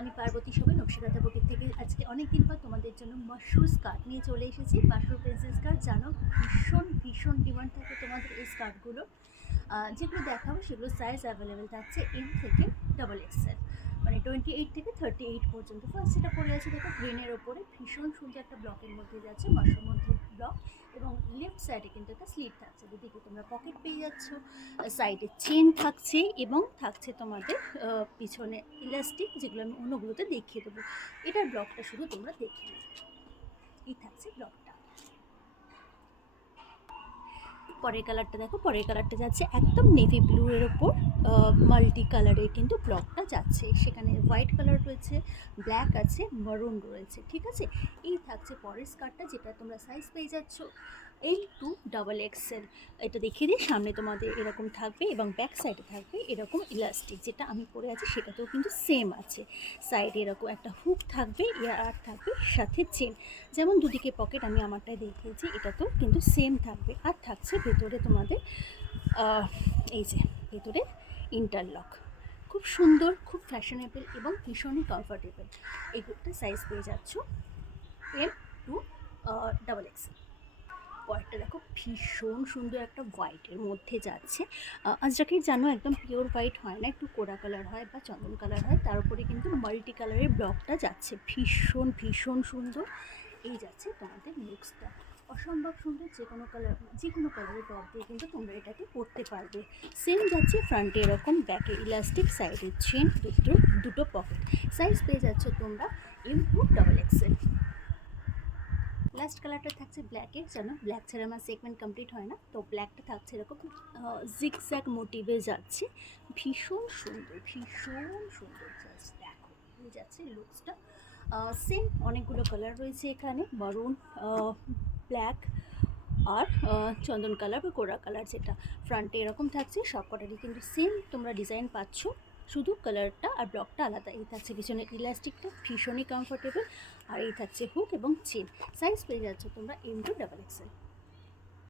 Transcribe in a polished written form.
আমি পার্বতী সবাই নকশিকাঁথা বুটিক থেকে আজকে অনেক দিন পর তোমাদের জন্য মাশরু স্কার্ট নিয়ে চলে এসেছি। মাশরু পেন্সিল স্কার্ট জানো ভীষণ ভীষণ ডিমান্ড থাকে তোমাদের এই স্কার্টগুলো। যেগুলো দেখাবো সেগুলো সাইজ অ্যাভেলেবেল থাকছে এম থেকে XXL, মানে 28 থেকে 38 পর্যন্ত। ফার্স্ট যেটা পরে আছে দেখো গ্রিনের ওপরে ভীষণ সুন্দর একটা ব্লকের মধ্যে যাচ্ছে, মাশরুর মধ্যে ব্লক, এবং লেফট সাইডে কিন্তু একটা স্লিট থাকছে, দুদিকে তোমরা পকেট পেয়ে যাচ্ছ, সাইডে চেন থাকছে এবং থাকছে তোমাদের পিছনে ইলাস্টিক, যেগুলো আমি অন্যগুলোতে দেখিয়ে দেবো। এটার ব্লকটা শুধু তোমরা দেখে নেবে, এই থাকছে ব্লকটা। পরের কালারটা দেখো, পরের কালারটা যাচ্ছে একদম নেভি ব্লু এর ওপর মাল্টি কালারের কিন্তু ব্লকটা যাচ্ছে, সেখানে হোয়াইট কালার রয়েছে, ব্ল্যাক আছে, মারুন রয়েছে, ঠিক আছে। এই থাকছে পরের স্কার্টটা, যেটা তোমরা সাইজ পেয়ে যাচ্ছ M2XXL। এটা দেখিয়ে দিই, সামনে তোমাদের এরকম থাকবে এবং ব্যাক সাইডে থাকবে এরকম ইলাস্টিক, যেটা আমি পরে আছি সেটাতেও কিন্তু সেম আছে। সাইডে এরকম একটা হুক থাকবে, আর থাকবে সাথে চেন, যেমন দুদিকে পকেট আমি আমারটায় দেখিয়েছি, এটাতেও কিন্তু সেম থাকবে। আর থাকছে ভেতরে তোমাদের এই যে ভেতরে ইন্টারলক, খুব সুন্দর, খুব ফ্যাশনেবল এবং ভীষণই কমফোর্টেবল। এইগুলোটা সাইজ পেয়ে যাচ্ছ M2XXL। পরেরটা দেখো ভীষণ সুন্দর একটা হোয়াইটের মধ্যে যাচ্ছে। আজরাকের জানো একদম পিওর হোয়াইট হয় না, একটু কোরা কালার হয় বা চন্দন কালার হয়, তার উপরে কিন্তু মাল্টি কালারের ব্লকটা যাচ্ছে, ভীষণ ভীষণ সুন্দর। এই যাচ্ছে তোমাদের লুকসটা, অসম্ভব সুন্দর। যে কোনো কালারের টপ দিয়ে কিন্তু তোমরা এটাকে পরতে পারবে। সেম যাচ্ছে ফ্রন্টে এরকম, ব্যাকে ইলাস্টিক, সাইডে চেন, দুটো পকেট। সাইজ পেয়ে যাচ্ছ তোমরা M2XXL। লাস্ট কালারটা থাকছে ব্ল্যাকের, জানো ব্ল্যাক ছাড়া আমার সেগমেন্ট কমপ্লিট হয় না, তো ব্ল্যাকটা থাকছে এরকম জিগজ্যাগ মোটিভে যাচ্ছে, ভীষণ সুন্দর ভীষণ সুন্দর। জাস্ট দেখো এই যাচ্ছে লুকসটা। সেম অনেকগুলো কালার রয়েছে এখানে, মারুন, ব্ল্যাক আর চন্দন কালার বা কোরা কালার, যেটা ফ্রন্টে এরকম থাকছে। সব কটারই কিন্তু সেম তোমরা ডিজাইন পাচ্ছ, শুধু কালারটা আর ব্লকটা আলাদা। এই থাকছে পিছনে ইলাস্টিকটা, ভীষণই কমফোর্টেবল, আর এই থাকছে হুক এবং চেন। সাইজ পেয়ে যাচ্ছ তোমরা M2XXL।